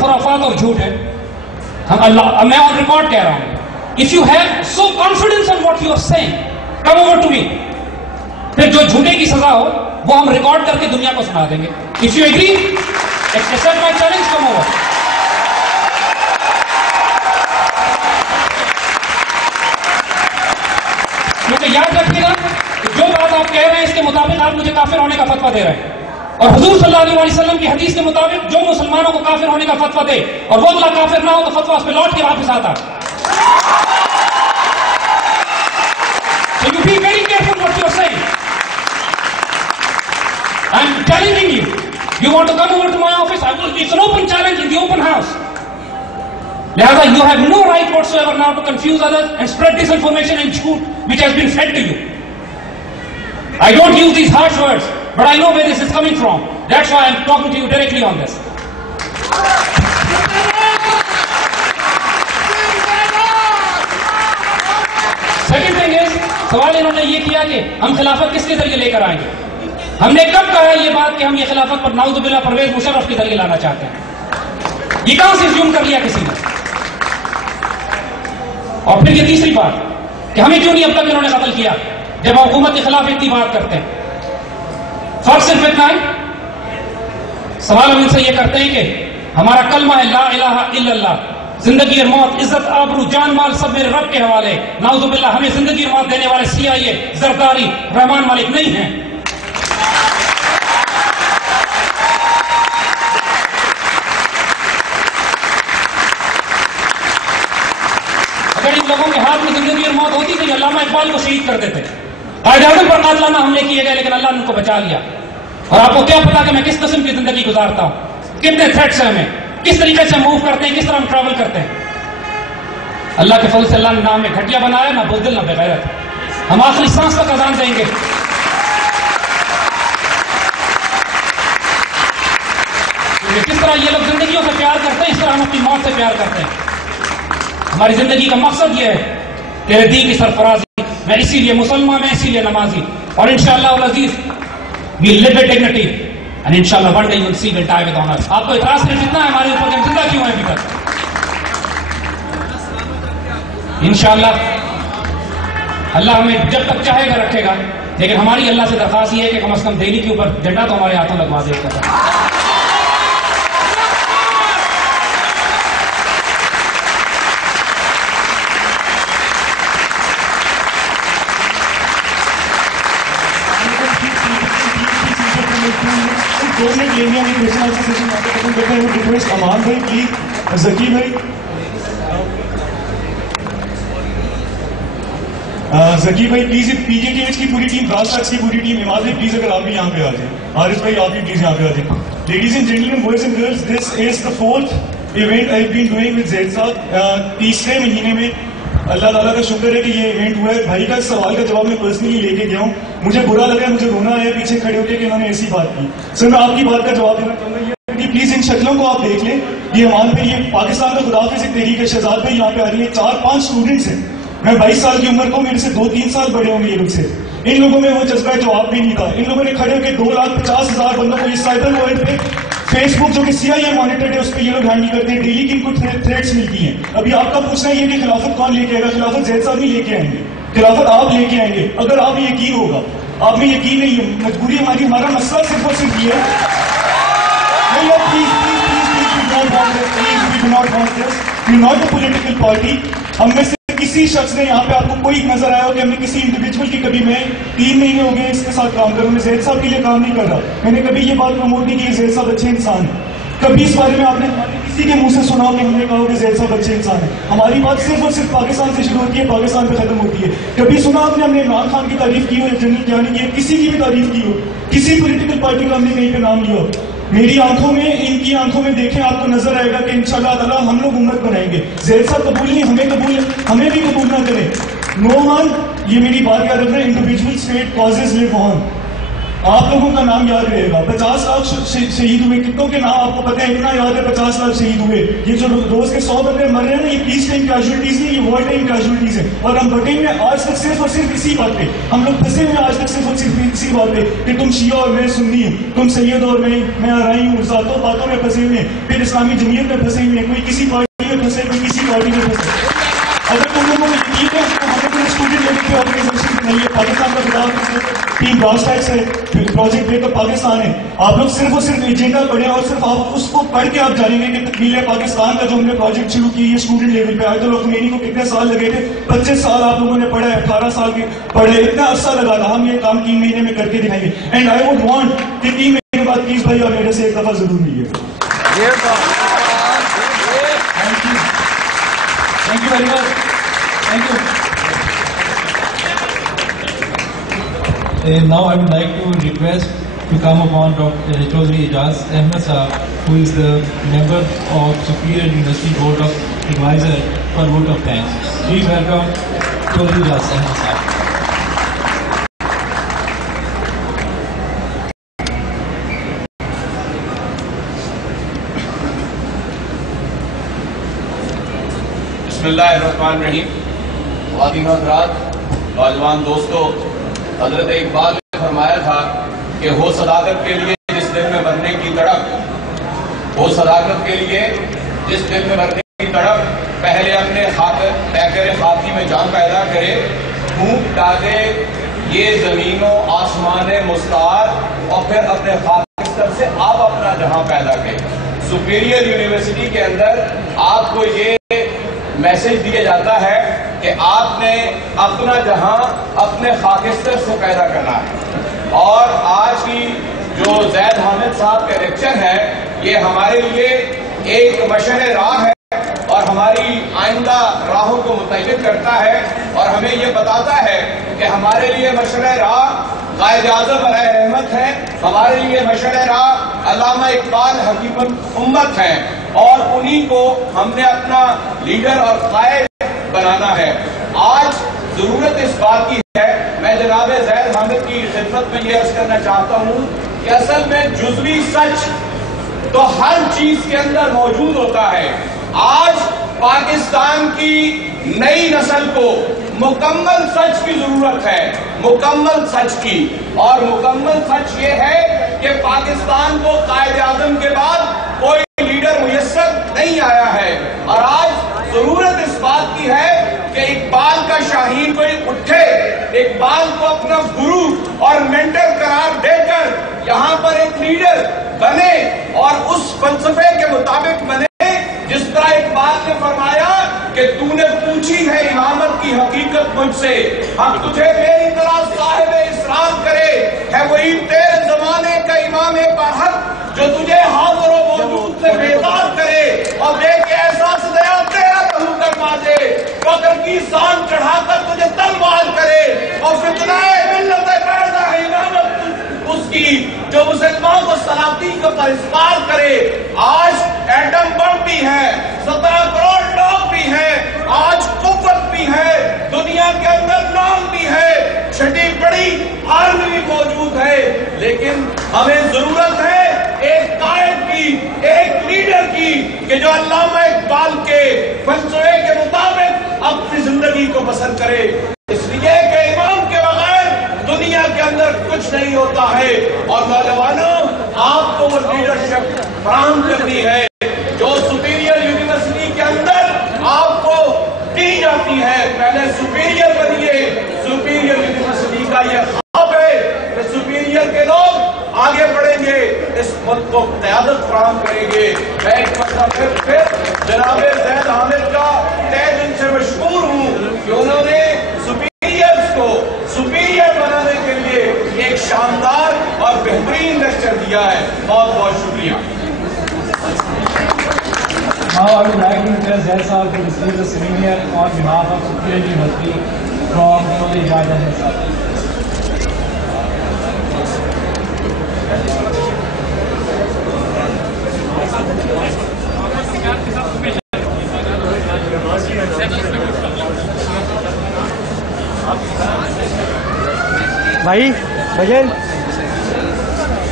खुराफात और झूठ है। हम अल्लाह, मैं ऑन रिकॉर्ड कह रहा हूं, if you have so confidence on what you are saying, come over to me. फिर जो झूठे की सजा हो वो हम रिकॉर्ड करके दुनिया को सुना देंगे। If you agree, accept my challenge, come over. क्योंकि याद रखिएगा, जो बात आप कह रहे हैं इसके मुताबिक आप मुझे काफिर होने का फतवा दे रहे हैं, और हुजूर सल्लल्लाहु अलैहि वसल्लम की हदीस के मुताबिक जो मुसलमानों को काफिर होने का फतवा दे और वो अगला काफिर ना हो तो फतवा उस पर लौट के वापस आता। So you be very careful what you are saying. I am challenging you. You want to come over to my office? It's an open challenge in the open house. Lihada, you have no right whatsoever now to confuse others and spread disinformation and truth which has been fed to you. I don't use these harsh words, but I know where this is coming from. That's why I'm talking to you directly on this. Second thing is, सवाल इन्होंने ये किया कि हम खिलाफत किसके जरिए लेकर आएंगे। हमने कब कहा है ये बात कि हम ये खिलाफत पर नाउजुबिल्लाह परवेज मुशर्रफ के जरिए लाना चाहते हैं? ये कहां से ज़ूम कर लिया किसी ने? और फिर ये तीसरी बात कि हमें क्यों नहीं अब तक इन्होंने कत्ल किया जब हुकूमत के खिलाफ इतनी बात करते हैं। फर्क सिर्फ इतना है, सवाल हम इनसे ये करते हैं कि हमारा कलमा है ला इलाहा इल्लल्लाह, जिंदगी और मौत, इज्जत आबरू, जान माल सब मेरे रब के हवाले। नाउजुबिल्लाह, हमें जिंदगी और मौत देने वाले CIA, जरदारी, रहमान मालिक नहीं हैं। अगर इन लोगों के हाथ में जिंदगी और मौत होती तो ये अल्लामा इकबाल को शहीद कर देते। कायदे आज़म पर कातलाना हमले किए गए, लेकिन अल्लाह ने उनको बचा लिया। और आपको क्या पता कि मैं किस किस्म की जिंदगी गुजारता हूं, कितने थ्रेट्स हैं हमें, किस तरीके से मूव करते हैं, किस तरह हम ट्रैवल करते हैं। अल्लाह के फजल से अल्लाह ने ना हमें घटिया बनाया, ना बुज़दिल, ना बेगैरत। हम आखिरी सांस तक अज़ान देंगे। किस तरह ये लोग जिंदगियों से प्यार करते हैं, इस तरह हम अपनी मौत से प्यार करते हैं। हमारी जिंदगी का मकसद ये है तेरे दीन की सरफराजी। मैं इसीलिए मुसलमान, मैं इसीलिए नमाजी, और इंशाअल्लाह अल अज़ीज़ we live with dignity and इंशाअल्लाह one day you will see we'll die with honour. आपको इतराज सिर्फ इतना है हमारे ऊपर कि हम जिंदा क्यों हैं अभी तक। इंशाअल्लाह अल्लाह हमें जब तक चाहेगा रखेगा, लेकिन हमारी अल्लाह से दरख्वास्त ये है कि कम से कम दिल्ली के ऊपर झंडा तो हमारे हाथों लगवा दे। रिक्वेस्ट अमान भाई प्लीज, जकी भाई, जकी भाई प्लीज, PKKH की पूरी टीम, ब्रास की पूरी टीम, इमाद भाई प्लीज अगर आप भी यहाँ पे आ जाए, आरिफ भाई आप भी प्लीज यहाँ पे आ जाए। Ladies and gentleman, boys and girls, this is the 4th event I have been doing with Zaid sahab. तीसरे महीने में अल्लाह ताला का शुक्र है कि ये इवेंट हुआ है। भाई का सवाल का जवाब मैं पर्सनली लेके गया हूँ, मुझे बुरा लगा, मुझे रोना आया पीछे खड़े होकर कि इन्होंने ऐसी बात की। सर मैं आपकी बात का जवाब देना चाहूंगा कि प्लीज इन शक्लों को आप देख लें। ये अमान भाई, ये पाकिस्तान का खुदाफिज़ एक तहरीक है, शहजाद भाई यहाँ पे आ रही है, 4-5 स्टूडेंट्स हैं। मैं 22 साल की उम्र को, मेरे से 2-3 साल बड़े होंगे ये लोग से। इन लोगों में वो जज्बा जवाब भी नहीं था। इन लोगों ने खड़े होकर 2,50,000 बंदों को इस साइबर वर्ल्ड पे, फेसबुक जो कि CIA मॉनिटर्ड है, उस पर ये लोग हैंडल करते हैं। डेली की इनको थ्रेट्स मिलती हैं। अभी आपका पूछना है ये कि खिलाफत कौन लेके आएगा? खिलाफत ज़ैद साहब नहीं लेके आएंगे, खिलाफत आप लेके आएंगे। अगर आप यकीन होगा, आप में यकीन नहीं है, मजबूरी हमारी, हमारा मसला सिर्फ और सिर्फ ये है। Not a political party. हम में से किसी शख्स ने यहाँ पे आपको कोई नजर आया हो कि हमने किसी इंडिविजुअल की, कभी मैं 3 महीने हो गए इसके साथ काम कर रहा हूँ, मैं ज़ैद साहब के लिए काम नहीं कर रहा, मैंने कभी ये बात प्रमोट नहीं की ज़ैद साहब अच्छे इंसान है। कभी इस बारे में आपने किसी के मुंह से सुना हो कि हमने कहा कि ज़ैद साहब अच्छे इंसान है? हमारी बात सिर्फ और सिर्फ पाकिस्तान से शुरू होती है, पाकिस्तान पे खत्म होती है। कभी सुना आपने हमने इमरान खान की तारीफ की हो या जनरल गियानी की, किसी की भी तारीफ की हो, किसी पॉलिटिकल पार्टी का हमने कहीं पे नाम लिया हो? मेरी आंखों में, इनकी आंखों में देखें, आपको नजर आएगा कि इंशाअल्लाह ताला हम लोग उम्मत बनाएंगे। ज़ैद साहब कबूल नहीं, हमें कबूल, हमें भी कबूल ना करें। नो वन, ये मेरी बात याद रखना, individual state causes live on. آپ لوگوں کا نام یاد رہے گا. 50 لاکھ شہید ہوئے, کتنوں کے نام آپ کو پتہ ہے؟ اتنا یاد ہے 50 لاکھ شہید ہوئے. یہ جو روز کے 100 بندے مر رہے ہیں نا, یہ پیس ٹائم کیجولیٹیز نہیں, یہ وار ٹائم کیجولیٹیز ہیں. اور ہم بٹیں گے آج تک صرف اور صرف اسی بات پہ. ہم لوگ پھنسے ہوئے آج تک صرف اور صرف اسی بات پہ کہ تم شیعہ اور میں سنی ہوں, تم سید اور میں آرائی ہوں. ذاتوں باتوں میں پھنسے ہوئے ہیں, پھر اسلامی جمعیت میں پھنسے ہوئے ہیں. کوئی کسی پارٹی میں پھنسے, کوئی کسی پارٹی میں پھنسے. اگر تم لوگوں کو یقین ہے تو ہمیں اسٹوڈنٹ لیول پہ آرگنائزیشن نہیں ہے. پاکستان کا خطاب ٹیم براس ٹیکس ہے, پروجیکٹ بیک اپ پاکستان ہے. آپ لوگ صرف اور صرف ایجنڈا پڑھیں اور صرف آپ اس کو پڑھ کے آپ جانیں گے کہ تکمیل پاکستان کا جو ہم نے پروجیکٹ شروع کی ہے اسٹوڈنٹ لیول پہ. آیت اللہ خمینی کو کتنے سال لگے تھے؟ 25 سال آپ لوگوں نے پڑھا ہے, 18 سال کے پڑھے, اتنا عرصہ لگا تھا. ہم یہ کام 3 مہینے میں کر کے دکھائیں گے. اینڈ آئی ووڈ وانٹ کہ 3 مہینے بعد پلیز بھائی اور میرے سے ایک دفعہ ضرور ملیے. Thank you very much. Thank you. Now I would like to request to come upon Dr. Chaudhry Ijaz Ahmed Sahab, who is the member of Superior University Board of Advisor for vote of thanks. Please welcome Chaudhry Ijaz Ahmed Sahab. بسم اللہ الرحمن الرحیم. خواتین حضرات, نوجوان دوستو, حضرت اقبال نے فرمایا تھا کہ ہو صداقت کے لیے جس دل میں مرنے کی تڑپ, ہو صداقت کے لیے جس دل میں مرنے کی تڑپ, پہلے اپنے پیکر خاکی میں جان پیدا کرے, پھونک ڈالے یہ زمین و آسمان مستعار, اور پھر اپنے خاکستر سے آپ اپنا جہاں پیدا کرے. سپیریئر یونیورسٹی کے اندر آپ کو یہ میسج دیا جاتا ہے کہ آپ نے اپنا جہاں اپنے خاکستر سے پیدا کرنا ہے. اور آج کی جو زید حامد صاحب کا لیکچر ہے, یہ ہمارے لیے ایک مشعل راہ ہے اور ہماری آئندہ راہوں کو متعین کرتا ہے, اور ہمیں یہ بتاتا ہے کہ ہمارے لیے مشعل راہ قائد اعظم علیہ رحمت ہے, ہمارے لیے مشعل راہ علامہ اقبال حکیم امت ہیں, اور انہی کو ہم نے اپنا لیڈر اور قائد بنانا ہے. آج ضرورت اس بات کی ہے, میں جناب زید حامد کی خدمت میں یہ عرض کرنا چاہتا ہوں کہ اصل میں جزوی سچ تو ہر چیز کے اندر موجود ہوتا ہے. آج پاکستان کی نئی نسل کو مکمل سچ کی ضرورت ہے, مکمل سچ کی. اور مکمل سچ یہ ہے کہ پاکستان کو قائد اعظم کے بعد کوئی لیڈر میسر نہیں آیا ہے, اور آج ضرورت اس بات کی ہے کہ اقبال کا شاہین کوئی اٹھے, اقبال کو اپنا گرو اور مینٹر قرار دے کر یہاں پر ایک لیڈر بنے, اور اس فلسفے کے مطابق بنے جس طرح اقبال نے فرمایا کہ تو نے پوچھی ہے امامت کی حقیقت مجھ سے, ہم تجھے میری طرح صاحب اسرار کرے, ہے وہی تیرے زمانے کا امام برحق جو تجھے حاضر و موجود سے بیدار کرے, اور دے کے احساس دیا تیرا رہو کروا دے, فخر کی سان چڑھا کر تجھے تلوار کرے, اور فتنہ ملت پیدا ہے امامت اس کی جو مسلمان کو سلاطین کا پرستار کرے. آج ایٹم بم بھی ہے, 17 کروڑ لوگ بھی ہیں, آج قوت بھی ہے, دنیا کے اندر نام بھی ہے, چھٹی بڑی آرمی بھی موجود ہے, لیکن ہمیں ضرورت ہے ایک قائد کی, ایک لیڈر کی کہ جو علامہ اقبال کے فلسفے کے مطابق اپنی زندگی کو بسر کرے. اس لیے کہ امام کے بغیر دنیا کے اندر کچھ نہیں ہوتا ہے, اور نوجوانوں آپ کو وہ لیڈرشپ فراہم کرنی ہے جو سپیریئر یونیورسٹی کے اندر آپ کو دی جاتی ہے. پہلے سپیریئر بنیے, سپیریئر یونیورسٹی کا یہ خواب ہے کہ سپیریئر کے لوگ آگے بڑھیں گے, اس ملک کو قیادت فراہم کریں گے. میں ایک مرتبہ پھر جناب زید حامد کا تہہ دل سے مشکور ہوں کہ انہوں نے سپیریئرز کو سپیریئر بنانے کے لیے ایک شاندار اور بہترین لیکچر دیا ہے. بہت بہت شکریہ. Now I would like to request Zaid Sahab to receive the souvenir on behalf of Superior University from Chaudhry Ijaz Ahmed Sahab. بھائی بھجن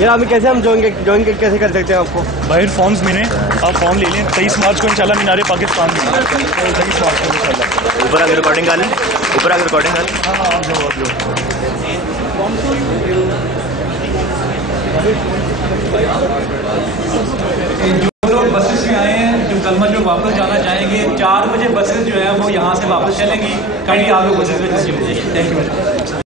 यार अभी कैसे हम ज्वाइन कैसे कर सकते हैं आपको? बाहर फॉर्म्स मिले, आप फॉर्म ले लें। 23 मार्च को इंशाल्लाह मीनारे पाकिस्तान में, 23 मार्च को इंशाल्लाह। ऊपर आगे रिकॉर्डिंग कर लें, ऊपर आगे रिकॉर्डिंग कर लें। हाँ आप जाओ, आप जाओ। जो लोग बसेस में आए हैं, जो कल जो वापस जाना चाहेंगे, 4 बजे बसेस जो है वो यहाँ से वापस चलेंगी। काइंडली आप लोग बसेस में तस्लीम हो जाइए। Thank you.